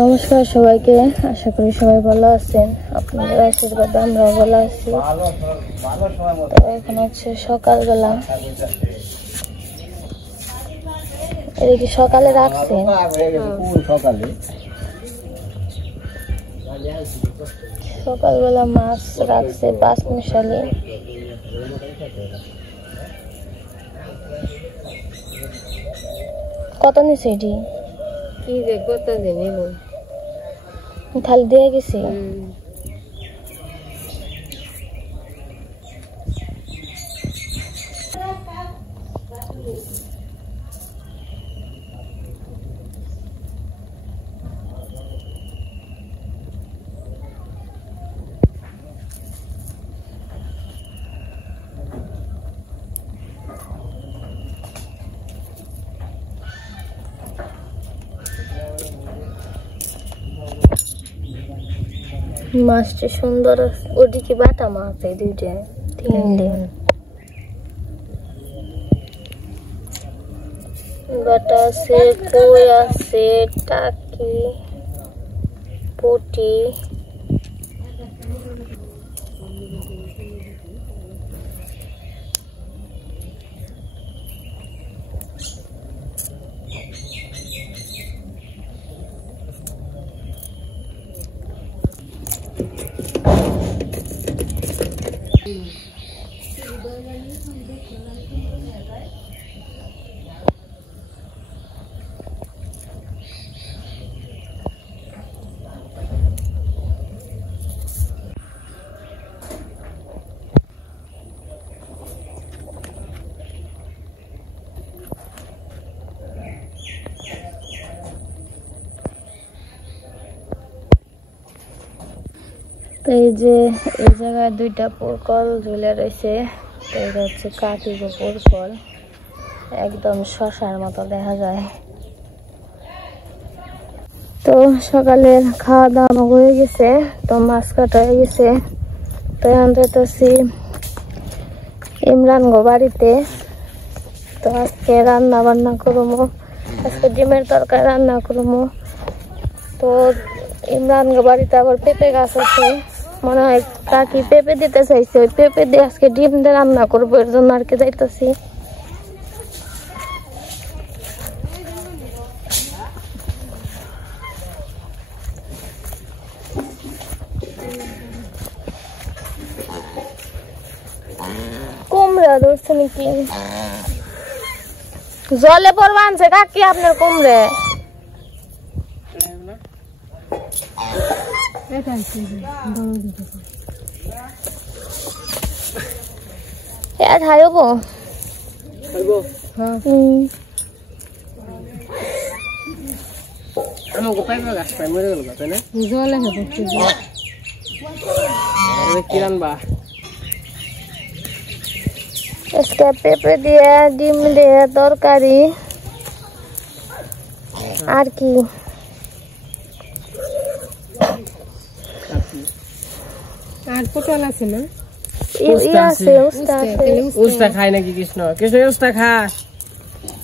নমস্কার সবাইকে, আশা করি সবাই ভালো আছেন। আপনাদের আশীর্বাদে আমরাও ভালো আছি। তো এখন হচ্ছে সকালবেলা, এটা কি সকালে রাখছেন? সকালবেলা মাছ রাখছে 5 মিশালি। কত নিছে এটি? কি যে কত দিন খালি দিয়ে গেছি। মাছটা সুন্দর, ওদিকে বাটা মাছ, এই দুইটা 3 দিন বাটা আছে, কই আছে, টাকি, পুটি, তো এই যে এই জায়গায় 2টা পোরকল ঝুলে রয়েছে। তো এটা হচ্ছে কাঠি পোরকল, একদম শশার মতো দেখা যায়। তো সকালের খাওয়া দাওয়া হয়ে গেছে, তো মাছ কাটা হয়ে গেছে। তো এখন যেতেছি ইমরান গো বাড়িতে। তো আজকে রান্না বান্না করবো, আজকে ডিমের তরকারি রান্না করবো। তো ইমরান গো বাড়িতে আবার পেঁপে গাছ আছে, মনে হয় কাকি পেঁপে দিতে চাইছে। ওই পেঁপে দিয়ে আজকে ডিম দিয়ে রান্না করবো, এর জন্য আর কি যাইতেছি। কুমড়া ধরছে নাকি? জলে পড়বা আনছে কাকি আপনার কুমড়ে? খাইব পেঁপে দিয়ে ডিম দিয়ে তরকারি আর কি। আর পটল আছে না? উস্তা খায় নাকি কৃষ্ণ? কৃষ্ণ উস্তা খাস?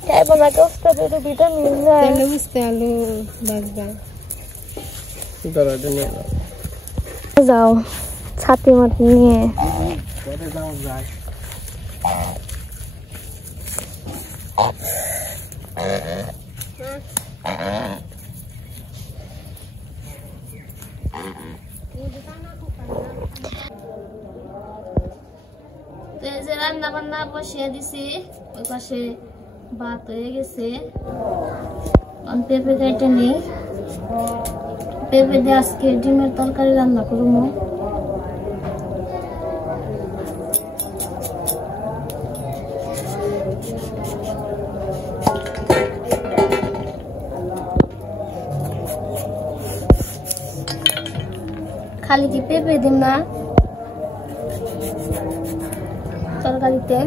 খাইবো না, উস্তা দিয়ে ভিটামিন যায়। উস্তা আলু বাজবা যাও ছাতি মাটি নিয়ে। রান্না বান্না বসিয়ে দিছি, ওই পাশে ভাত হয়ে গেছে। পেঁপে কেটে নেই, পেঁপে দিয়ে আজকে ডিমের তরকারি রান্না করবো। খালি কি পেঁপে দিন না তরকারিতে?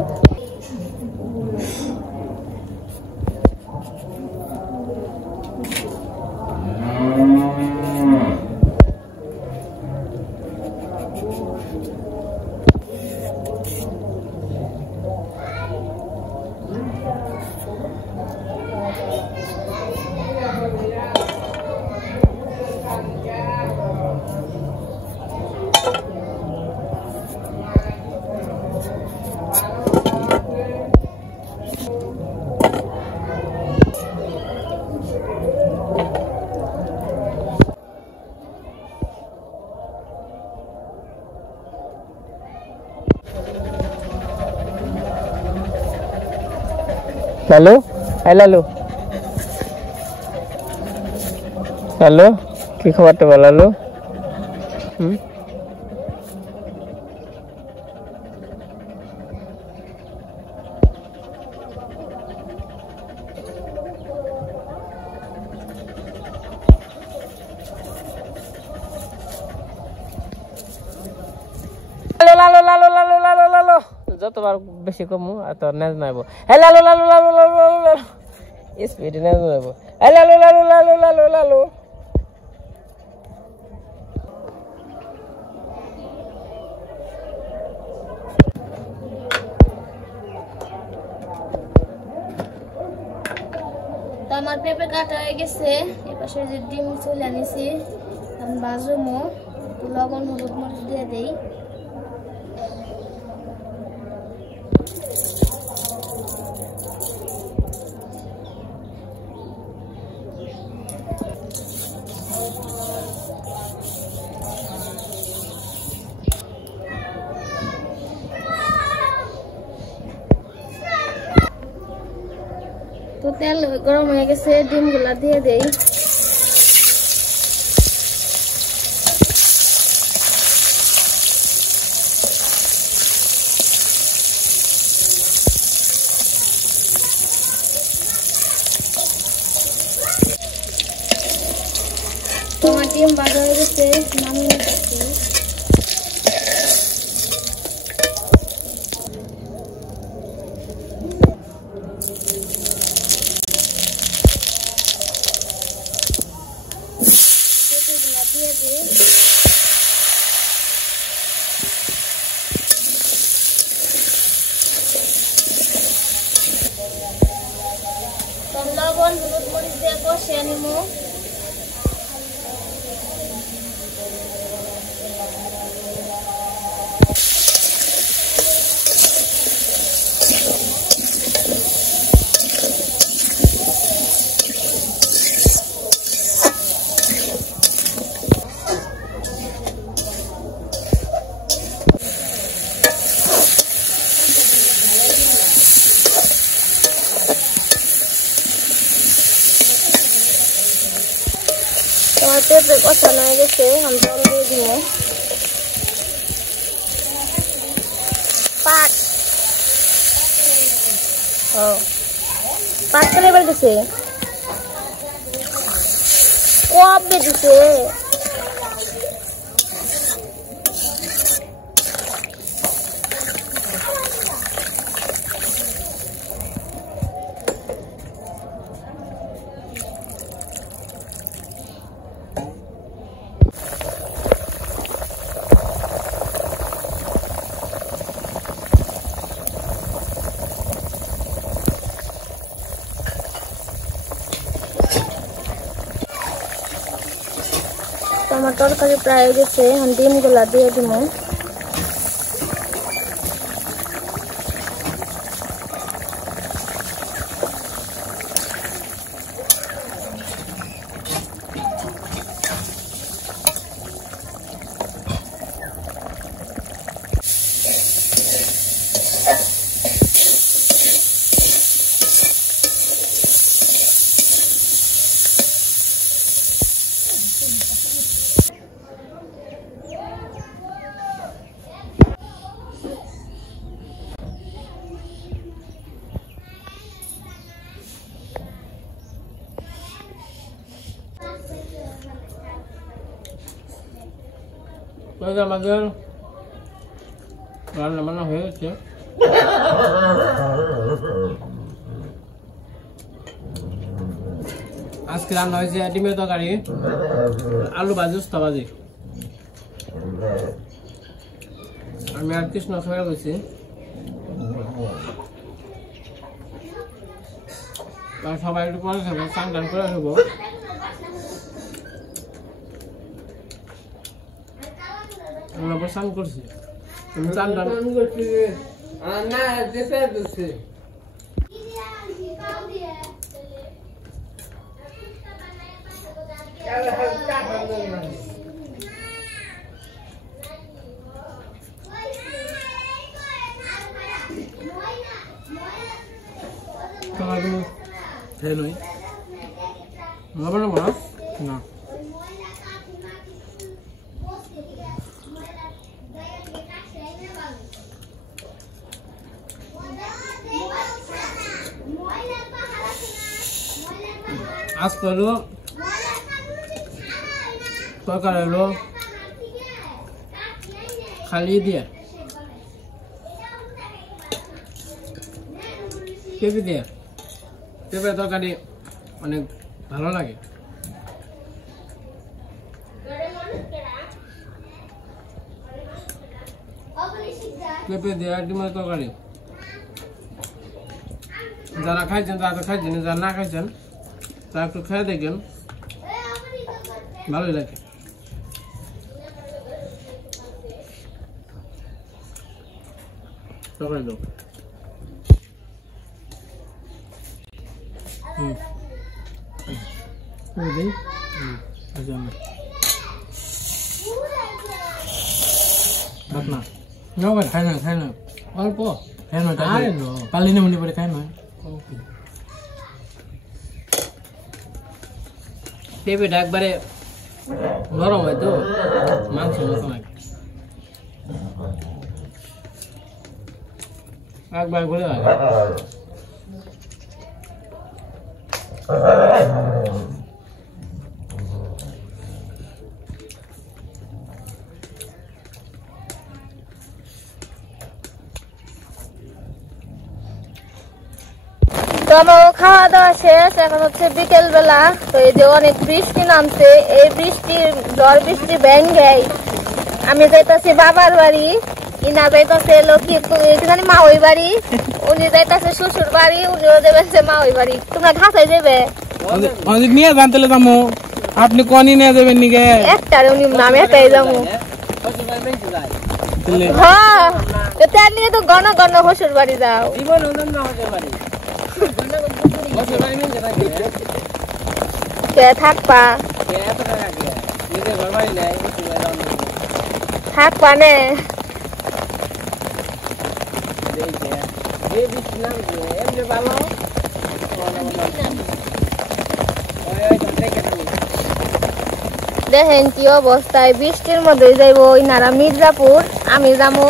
লালু এই লালু লালু কি খবরটা বল লালু লালু লালু লালু লালু লালু যতবার বেশি কমু আর তোর নেজ নাইব এই লালু লালু লালু লালু লালু লালু স্পিডে নেজ নাইব এই লালু লালু লালু লালু লালু তো আমার পেঁপে কাটা হয়ে গেছে এপাশে যে ডিম চলে আনিছি আমি বাজুমো লবণ হলুদ মরিচ দিয়ে দেই তো তেল গরম হয়ে গেছে ডিমগুলা দিয়ে দেই তোমার ডিম ভাজা হয়ে গেছে নামিয়ে নিচ্ছি লবণ হলুদ মরিচ দিয়ে কষিয়ে নিব তোমার পেঁপে কষানো হয়ে গেছে আমি জল দিয়ে দিব পাট পাট করে এবার দিছে কবে দিছে আমার তরকারি প্রায় হয়ে গেছে এখন ডিমগুলা দিয়ে দিব আমাদের রান্না বান্না হয়ে গেছে আজকে রান্না হয়েছে ডিমের তরকারি আলু ভাজি উস্তা ভাজি আমি আর কৃষ্ণ খাবার গেছি সবাই একটু পরে খাবো চান টান করে খাবো আমরা স্নান করছি আমি চান টান করছি না যেতে দিচ্ছি তোমার খাই নই মনে বড় না আজ করো তরকারি হলো খালি দিয়ে পেঁপে দিয়ে পেঁপে তরকারি অনেক ভালো লাগে পেঁপে দিয়ে ডিমের তরকারি যারা খাইছেন তারা তো খাইছেন যারা না খাইছেন তা একটু খেয়ে দেখেন ভালোই লাগে তরকারি দাও খাই না অল্প খাই না পারলি না মনে পড়ে খাই না পেঁপেটা একবারে নরম হয় তো মাংস মতো লাগে একবার ঘুরে লাগে তো আমার খাওয়া দাওয়া শেষ এখন হচ্ছে বিকেল বেলা তো এই যে অনেক বৃষ্টি নামছে এই ঝড় বৃষ্টি ভেঙে আমি যাইতাছি বাবার বাড়ি ইনা যাইতাছে লক্ষ্মী এখানে মা ওই বাড়ি উনি যাইতাছে শ্বশুর বাড়ি উনিও যাবেন মা ওই বাড়ি তোমরা ঢাকায় যাবে নিয়ে জানতে যাবো আপনি কনি নিয়ে যাবেন নিকে একটারে উনি নামে একটাই যাবো হ্যাঁ তার নিয়ে তো গণ গণ শ্বশুর বাড়ি যাও থাকবা থাকবা নে দেখেন কি অবস্থায় বৃষ্টির মধ্যে যাইব ইনারা মির্জাপুর আমি যাবো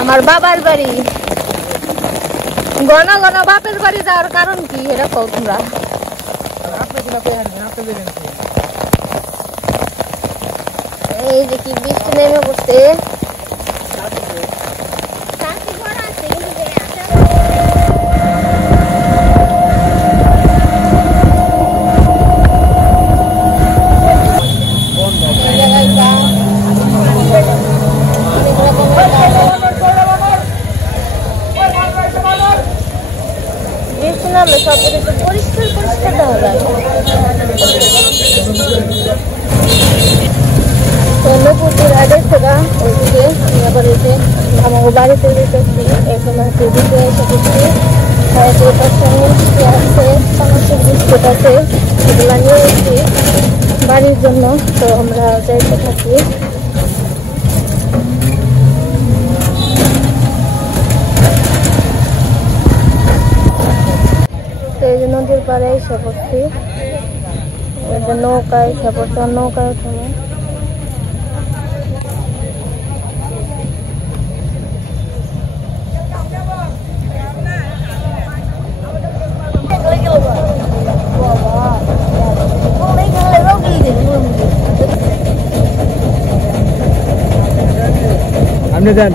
আমার বাবার বাড়ি ঘন ঘন বাপের বাড়ি যাওয়ার কারণ কি এটা কও তোমরা এই যে কি বৃষ্টি নেমে পড়ছে বৃষ্টি নামলে সব কিছু পরিষ্কার পরিষ্কার দেওয়া যায় নপুরপুর আগে থেকে ওইদিকে আবার এসে আমার বাড়িতে যেতেছি এখন হচ্ছে দিকে এসে গেছি আছে সমস্ত বিস্কুট আছে সেগুলো নিয়ে এসেছি বাড়ির জন্য তো আমরা যাইতে থাকি তো এই যে নদীর পাড়ে এসে পড়ছি এই যে নৌকায় এসে পড়ছে নৌকায় উঠে আপনি দেন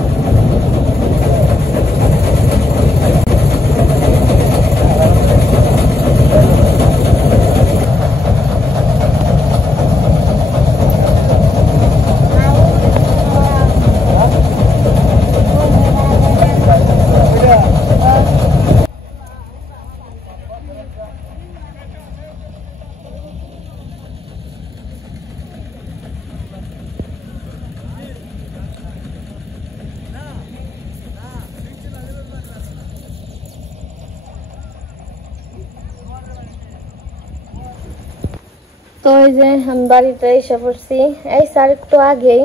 তো এই যে আমি বাড়িতে এসে পড়ছি এই স্যার একটু আগেই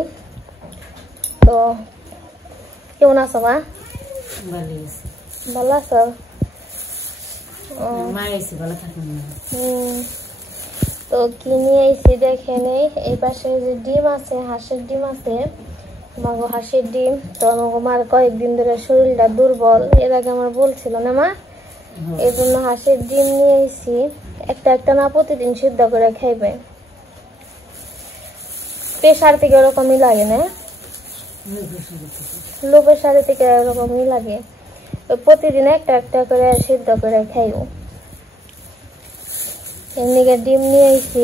তো কেমন আছো মা ভালো আছো তো কি নিয়ে আইছি দেখে নেই। এই পাশে যে ডিম আছে, হাঁসের ডিম আছে, মাগো হাঁসের ডিম। তো আমাকে মার কয়েকদিন ধরে শরীরটা দুর্বল, এর আগে আমার বলছিল না মা, এই জন্য হাঁসের ডিম নিয়ে আইছি। একটা একটা না প্রতিদিন সিদ্ধ করে খাইবে। প্রেশার থেকে ওরকমই লাগে না, লো প্রেশার থেকে ওরকমই লাগে। প্রতিদিন একটা একটা করে সিদ্ধ করে খাইও। এমনিকে ডিম নিয়ে আইছি।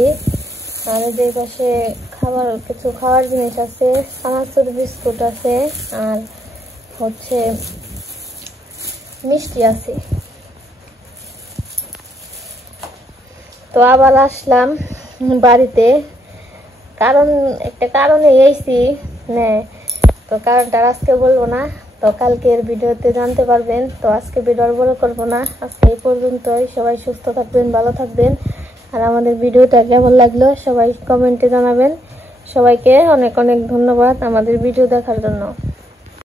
আর যে পাশে খাবার কিছু খাওয়ার জিনিস আছে, চানাচুর বিস্কুট আছে, আর হচ্ছে মিষ্টি আছে। তো আবার আসলাম বাড়িতে, কারণ একটা কারণে আইছি না। তো কারণটা আজকে বলবো না, তো কালকের ভিডিওতে জানতে পারবেন। তো আজকে ভিডিও আর বড় করবো না, আজকে এই পর্যন্তই। সবাই সুস্থ থাকবেন, ভালো থাকবেন। আর আমাদের ভিডিওটা কেমন লাগলো সবাই কমেন্টে জানাবেন। সবাইকে অনেক অনেক ধন্যবাদ আমাদের ভিডিও দেখার জন্য।